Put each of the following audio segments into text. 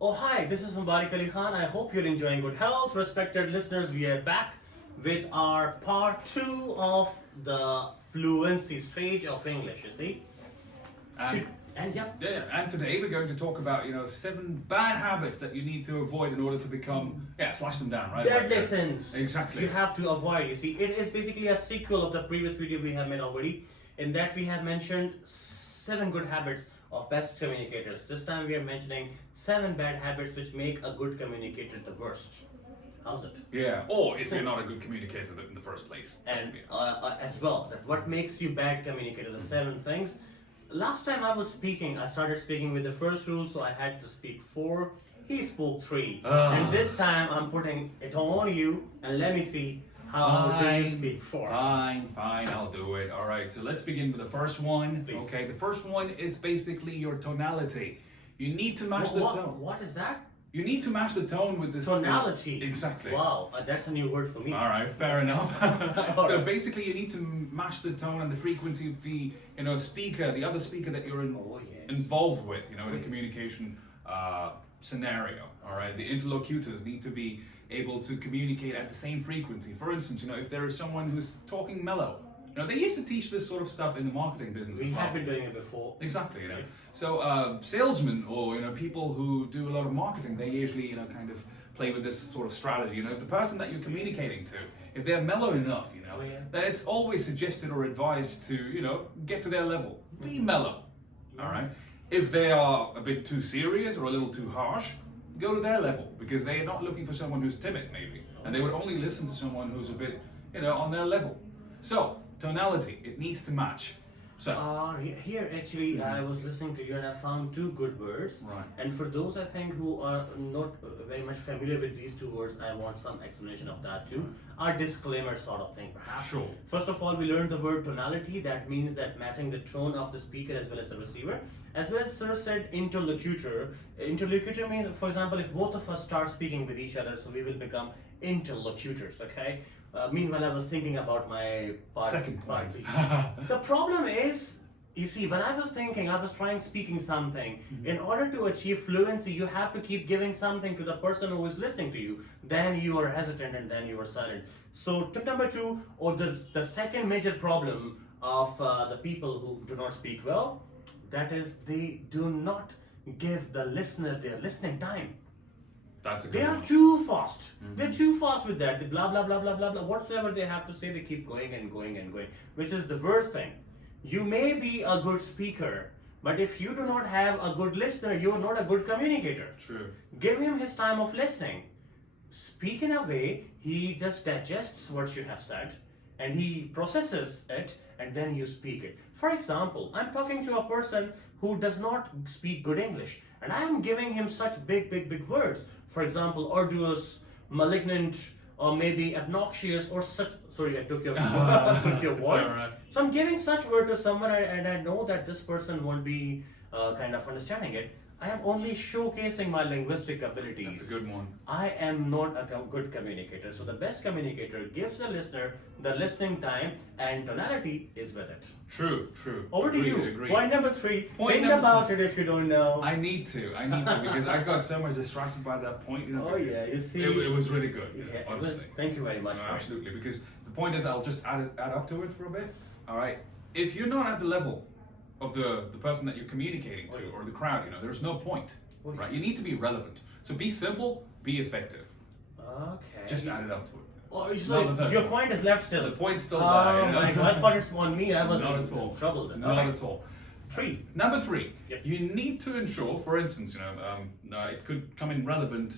Oh, hi, this is Mubarak Ali Khan. I hope you're enjoying good health. Respected listeners, we are back with our part 2 of the fluency stage of English, you see. And today we're going to talk about, 7 bad habits that you need to avoid in order to become, slash them down, right? Deadly sins. Exactly. You have to avoid, you see. It is basically a sequel of the previous video we have made already. In that we have mentioned 7 good habits of best communicators. This time we are mentioning 7 bad habits which make a good communicator the worst. How's it? Yeah, or if you're not a good communicator in the first place. And as well, that what makes you bad communicator, the 7 things. Last time I started speaking with the first rule, so I had to speak 4. He spoke 3. And this time I'm putting it on you, and let me see how do you speak 4. Fine, I'll do it. All right, so let's begin with the first one. Please. Okay, the first one is basically your tonality. You need to match the tone. What is that? You need to match the tone with this. Tonality. Exactly. Wow, that's a new word for me. All right, fair enough. So basically, you need to match the tone and the frequency of the speaker, the other speaker that you're involved with, in the communication scenario. All right, the interlocutors need to be able to communicate at the same frequency. For instance, if there is someone who's talking mellow. They used to teach this sort of stuff in the marketing business. We have been doing it before. Exactly, So salesmen or people who do a lot of marketing, they usually kind of play with this sort of strategy. If the person that you're communicating to, if they're mellow enough, then it's always suggested or advised to get to their level. Be mellow. All right. If they are a bit too serious or a little too harsh, go to their level, because they are not looking for someone who's timid maybe, and they would only listen to someone who's a bit on their level. So tonality, it needs to match. So here actually I was listening to you and I found 2 good words. Right. And for those I think who are not very much familiar with these 2 words, I want some explanation of that too. A disclaimer sort of thing perhaps. Sure. First of all, we learned the word tonality. That means that matching the tone of the speaker as well as the receiver. As well as sir said, interlocutor. Interlocutor means, for example, if both of us start speaking with each other, so we will become interlocutors, okay? Meanwhile, I was thinking about my second point. The problem is, you see, when I was trying speaking something. In order to achieve fluency, you have to keep giving something to the person who is listening to you. Then you are hesitant and then you are silent. So tip number 2, or the second major problem of the people who do not speak well, that is they do not give the listener their listening time. They are too fast. They're too fast with that. They blah blah blah blah blah blah. Whatsoever they have to say, they keep going and going and going, which is the worst thing. You may be a good speaker, but if you do not have a good listener, you are not a good communicator. True. Give him his time of listening. Speak in a way he just digests what you have said, and he processes it, and then you speak it. For example, I'm talking to a person who does not speak good English, and I am giving him such big words. For example, arduous, malignant, or maybe obnoxious, or such. Sorry, I took your word. Right. So I'm giving such word to someone, and I know that this person won't be kind of understanding it. I am only showcasing my linguistic abilities. That's a good one. I am not a good communicator. So the best communicator gives the listener the listening time, and tonality is with it. True. Over to you. Agreed. Point number 3. Think about it if you don't know. I need to because I got so much distracted by that point. Oh yeah, you see. It was really good. Yeah, honestly. Thank you very much. No, absolutely, because the point is, I'll just add up to it for a bit. All right. If you're not at the level of the person that you're communicating to, or the crowd, there's no point. Right? You need to be relevant. So be simple, be effective. Okay. Just add it up to it. Oh, so your point is left still. The point's still there. Oh my God! I thought it's on me. I was not at all. in trouble then. Not at all. 3. Number 3. Yep. You need to ensure, for instance, it could come in relevant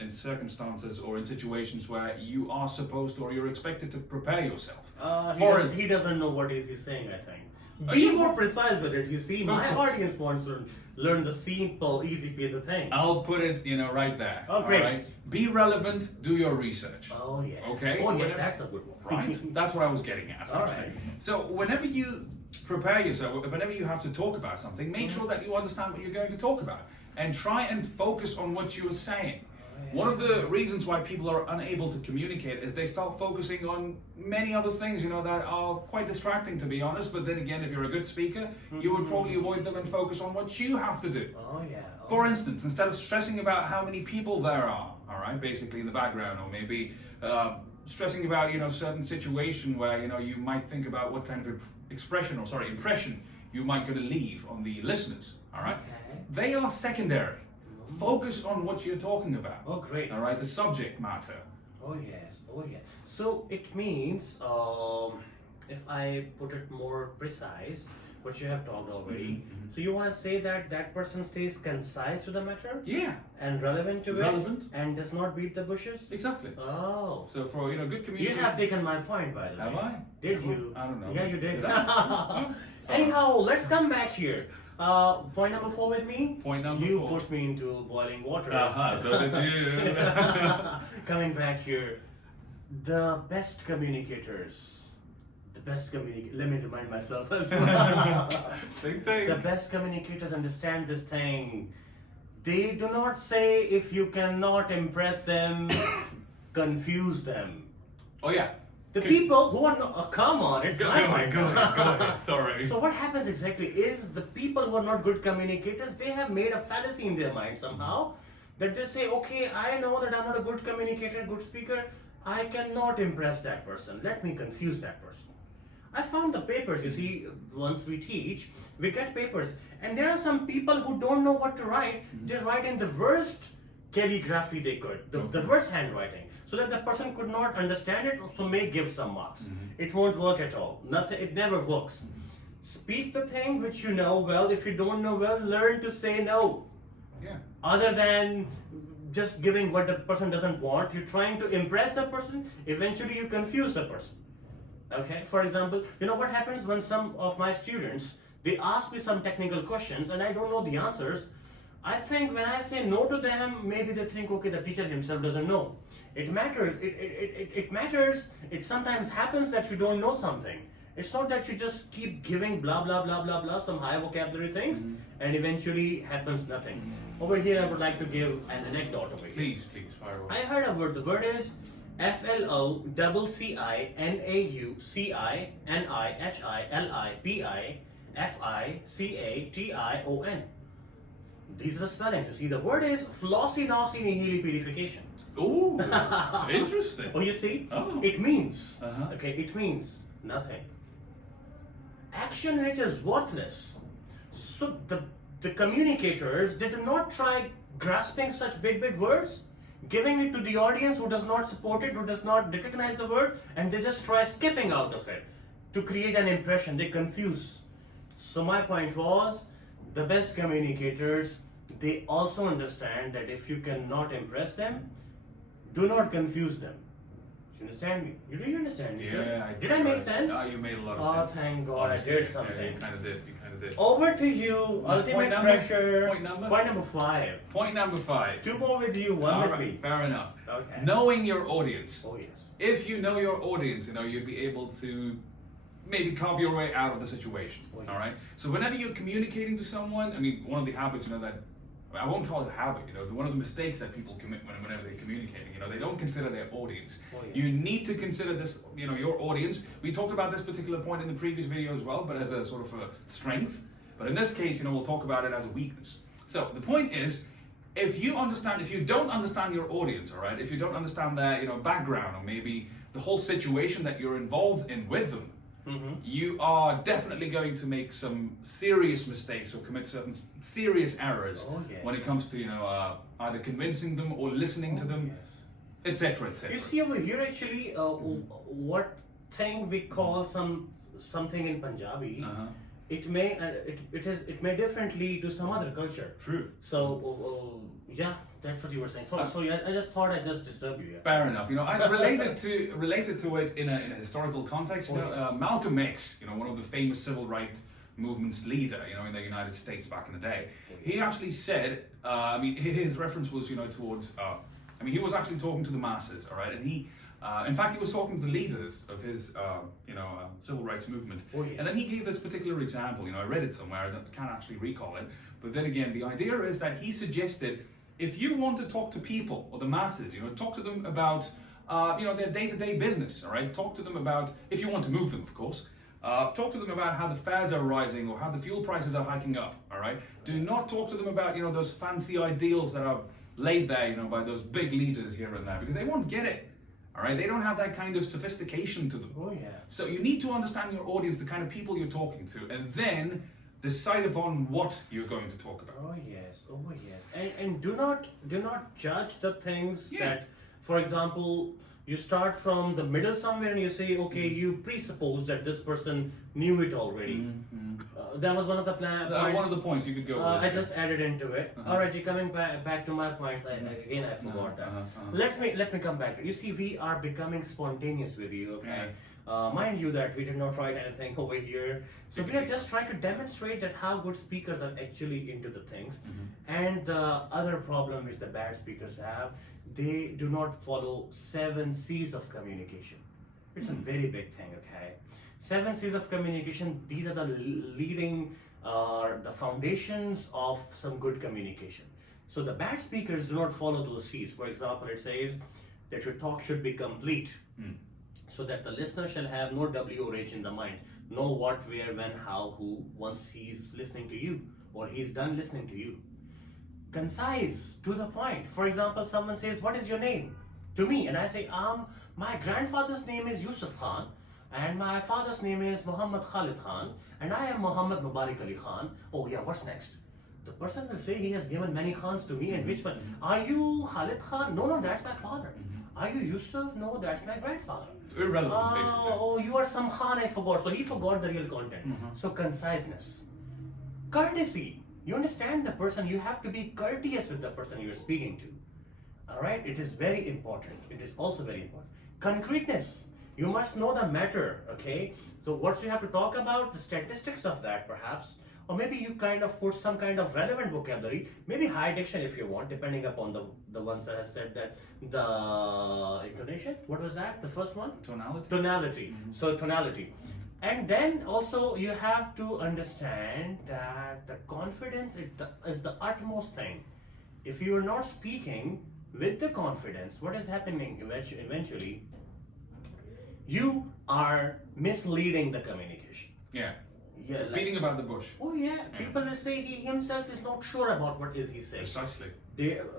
in circumstances or in situations where you are supposed or you're expected to prepare yourself. He doesn't know what he's saying, I think. Be more precise with it. You see, my audience wants to learn the simple, easy piece of thing. I'll put it, right there. Oh, great. All right? Be relevant. Do your research. Oh yeah. Okay. Oh yeah, that's the good one. Right. That's what I was getting at. All actually. right. So whenever you prepare yourself, whenever you have to talk about something, make sure that you understand what you're going to talk about, and try and focus on what you are saying. One of the reasons why people are unable to communicate is they start focusing on many other things, that are quite distracting, to be honest. But then again, if you're a good speaker, you would probably avoid them and focus on what you have to do. Oh yeah. For instance, instead of stressing about how many people there are, all right, basically in the background, or maybe stressing about, certain situation where, you might think about what kind of impression you might going to leave on the listeners, all right? Okay. They are secondary. Focus on what you're talking about. Oh, great. All right, the subject matter. Oh yes, oh yeah. So it means, if I put it more precise, what you have talked already. So you want to say that that person stays concise to the matter? Yeah. And relevant to it? Relevant. And does not beat the bushes? Exactly. Oh. So for good communication. You have taken my point, by the way. Have I? Did you? I don't know. Yeah, you did. Did I? Anyhow, let's come back here. Point number 4 with me. Point number you 4. put me into boiling water. So did you. Coming back here, the best communicators. Let me remind myself as well. Think. The best communicators understand this thing. They do not say if you cannot impress them, confuse them. Oh yeah. The people who are not, oh, come on, it's Go my ahead, mind. go ahead. Sorry. So what happens exactly is the people who are not good communicators, they have made a fallacy in their mind somehow, that they say, okay, I know that I'm not a good communicator, good speaker, I cannot impress that person. Let me confuse that person. I found the papers, you see, once we teach, we get papers, and there are some people who don't know what to write. They write in the worst calligraphy they could, the worst handwriting, so that the person could not understand it, so may give some marks. It won't work at all. Nothing. It never works. Speak the thing which you know well. If you don't know well, learn to say no. Yeah. Other than just giving what the person doesn't want, you're trying to impress the person, eventually you confuse the person. Okay, for example, what happens when some of my students, they ask me some technical questions and I don't know the answers. I think when I say no to them, maybe they think, okay, the teacher himself doesn't know. It matters. It matters. It sometimes happens that you don't know something. It's not that you just keep giving blah blah blah blah blah some high vocabulary things and eventually happens nothing. Over here, I would like to give an anecdote over here. Please, fire away. I heard a word. The word is FLOWCINAUCINIPIFICATION. These are the spellings. You see, the word is flossy nosy nihili purification. Ooh, interesting. Oh, you see? Oh. It means, Uh-huh. okay, it means nothing. Action which is worthless. So the communicators, they do not try grasping such big words, giving it to the audience who does not support it, who does not recognize the word, and they just try skipping out of it to create an impression. They confuse. So my point was, the best communicators, they also understand that if you cannot impress them, do not confuse them. You understand me? Do you understand me? Yeah, Did I make sense? You made a lot of Oh, sense. thank God, I did something. Yeah, you kind of did. Over to you, ultimate number? pressure. Point number? Point number 5. Point number 5. 2 more with you, 1 All with right, me. fair enough. Okay. Knowing your audience. Oh yes. If you know your audience, you'd be able to maybe carve your way out of the situation. Oh, yes. All right. So whenever you're communicating to someone, one of the habits, that I won't call it a habit. One of the mistakes that people commit whenever they're communicating, they don't consider their audience. Oh, yes. You need to consider this, your audience. We talked about this particular point in the previous video as well, but as a sort of a strength. But in this case, we'll talk about it as a weakness. So the point is, if you don't understand your audience, all right, if you don't understand their, background or maybe the whole situation that you're involved in with them, you are definitely going to make some serious mistakes or commit certain serious errors when it comes to, either convincing them or listening to them, etc., etc. You see over here actually, what thing we call something in Punjabi. It may differently to some other culture. True. So yeah, that's what you were saying. So yeah, I just thought I'd just disturb you. Yeah. Fair enough. I related to it in a historical context. Malcolm X, one of the famous civil rights movement's leader, in the United States back in the day. He actually said, his reference was, towards, he was actually talking to the masses, all right, and he. In fact, he was talking to the leaders of his, civil rights movement, and then he gave this particular example. I read it somewhere. I can't actually recall it, but then again, the idea is that he suggested If you want to talk to people or the masses, talk to them about their day-to-day business, all right? Talk to them about, if you want to move them, of course, talk to them about how the fares are rising or how the fuel prices are hiking up, all right? Do not talk to them about, those fancy ideals that are laid there, by those big leaders here and there, because they won't get it, all right? They don't have that kind of sophistication to them. Oh, yeah. So you need to understand your audience, the kind of people you're talking to, and then decide upon what you're going to talk about. Oh yes, oh yes. And do not judge the things Yeah. that, for example, you start from the middle somewhere and you say, okay, you presuppose that this person knew it already. That was one of the points. One of the points you could go with. I just added into it. Alright, coming back to my points, I forgot that. Let me come back. You see, we are becoming spontaneous with you, okay? Mind you that we did not write anything over here. So we are just trying to demonstrate that how good speakers are actually into the things. And the other problem which the bad speakers have, they do not follow 7 C's of communication. It's a very big thing, okay? 7 C's of communication, these are the leading, the foundations of some good communication. So the bad speakers do not follow those C's. For example, it says that your talk should be complete, so that the listener shall have no W or H in the mind, know what, where, when, how, who, once he's listening to you or he's done listening to you. Concise, to the point. For example, someone says, what is your name? To me, and I say, my grandfather's name is Yusuf Khan, and my father's name is Muhammad Khalid Khan, and I am Muhammad Mubarak Ali Khan. Oh yeah, what's next? The person will say he has given many Khans to me, and which one? Are you Khalid Khan? No, that's my father. Are you Yusuf? No, that's my grandfather. Irrelevant, basically. Oh, you are some Khan, I forgot. So he forgot the real content. So conciseness. Courtesy. You understand the person, you have to be courteous with the person you're speaking to. Alright, it is very important. It is also very important. Concreteness. You must know the matter, okay? So what you have to talk about, the statistics of that perhaps, or maybe you kind of put some kind of relevant vocabulary, maybe high diction if you want, depending upon the ones that I said that, the intonation, what was that, the first one? Tonality. Tonality, so tonality. And then also you have to understand that the confidence is the utmost thing. If you are not speaking with the confidence, what is happening eventually? You are misleading the communication. Yeah. Yeah, Beating about the bush. Oh yeah, people will say he himself is not sure about what is he saying. Precisely.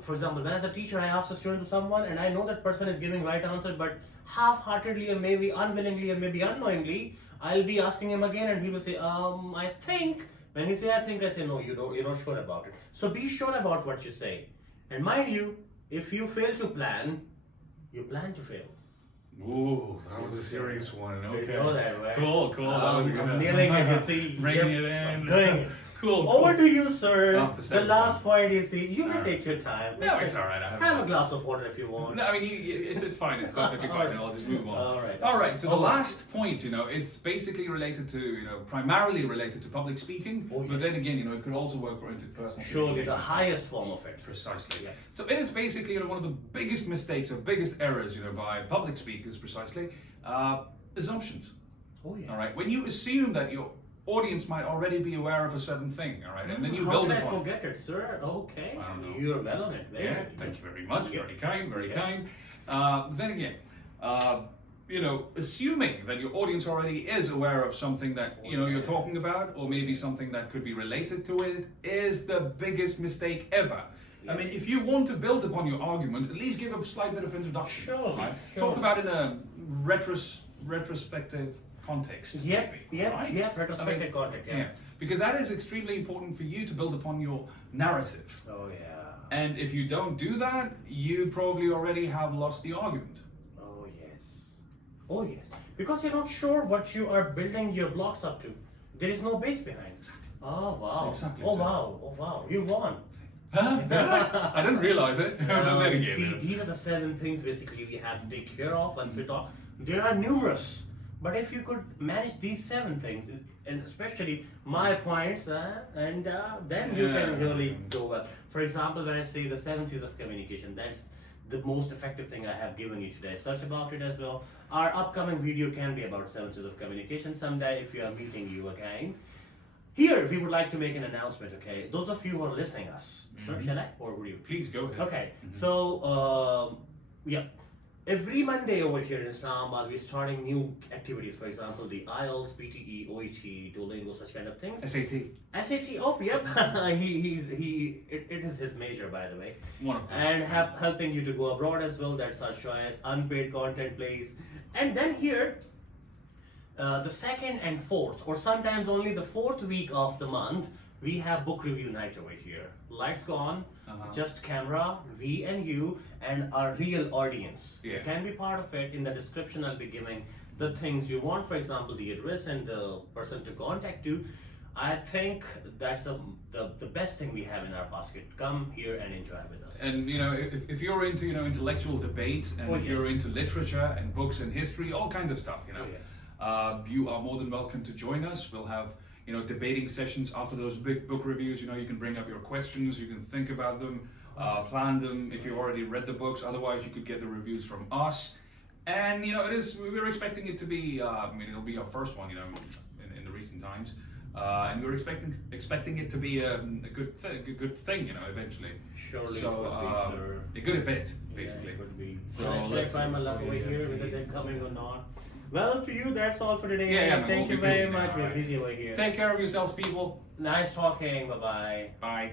For example, when as a teacher I ask a student to someone and I know that person is giving right answer, but half-heartedly or maybe unwillingly or maybe unknowingly, I'll be asking him again and he will say, I think. When he say I think, I say no, you're not sure about it. So be sure about what you say. And mind you, if you fail to plan, you plan to fail. Ooh, that was a serious one. Okay. You know that, right? Cool. I'm nailing it, you see. Bringing it in. I'm doing it. Cool. Over to you, sir. Oh, the The last point, you see. You may take your time. No, it's all right. Have a glass of water if you want. No, I mean, it's fine. It's perfectly fine. And I'll just move on. All right. So the last point, it's basically related to, primarily related to public speaking. Oh, but then yes. again, it could also work for interpersonal Surely communication. the highest form of it. Precisely. Yeah. So it is basically one of the biggest mistakes or biggest errors, by public speakers, precisely, assumptions. Oh yeah. All right. When you assume that your audience might already be aware of a certain thing, all right, and then you How build did I upon it. forget it, sir? Okay. I don't know. You're well on it. Yeah, thank you very much. Yeah. Very kind, very Yeah. kind. Then again, assuming that your audience already is aware of something that you're talking about, or maybe something that could be related to it, is the biggest mistake ever. I mean, if you want to build upon your argument, at least give a slight bit of introduction. Sure. Right? Sure. Talk about it in a retrospective context. Yep. maybe, right? Retrospective content. Yeah, because that is extremely important for you to build upon your narrative. Oh yeah. And if you don't do that, you probably already have lost the argument. Oh yes. Oh yes. Because you're not sure what you are building your blocks up to. There is no base behind. Oh wow. Exactly. Oh wow. Oh wow. You won. Huh? Did I? I didn't realize it. But then again, See, these are the 7 things basically we have to take care of once we talk. There are numerous, but if you could manage these 7 things, and especially my points, then you can really do well. For example, when I say the 7 C's of communication, that's the most effective thing I have given you today. Search about it as well. Our upcoming video can be about 7 C's of communication someday if you are meeting you again. here we would like to make an announcement. Okay, those of you who are listening us, sir, shall I or will you? Please go ahead. Okay, so yeah, every Monday over here in Islamabad, we're starting new activities. For example, the IELTS, PTE, OET, Duolingo, such kind of things. SAT. SAT. Oh, yep. It is his major, by the way. Wonderful. And helping you to go abroad as well. That's our choice. Unpaid content, please. And then here, the second and fourth, or sometimes only the fourth week of the month, we have book review night over here. Lights gone, just camera, we and you, and our real audience. Yeah. You can be part of it. In the description, I'll be giving the things you want. For example, the address and the person to contact you. I think that's the best thing we have in our basket. Come here and enjoy with us. And if you're into intellectual debates, and if you're into literature and books and history, all kinds of stuff, you are more than welcome to join us. We'll have debating sessions after those big book reviews. You can bring up your questions, you can think about them, plan them if you've already read the books. Otherwise, you could get the reviews from us. And we're expecting it to be it'll be our first one in the recent times. And we're expecting it to be a good thing, eventually. Surely, so a good event, basically. Yeah, it would be. So should I try my luck over here, whether they're coming or not? Well, to you, that's all for today. Yeah, Thank you very much. We're busy over here. Take care of yourselves, people. Nice talking. Bye-bye. Bye.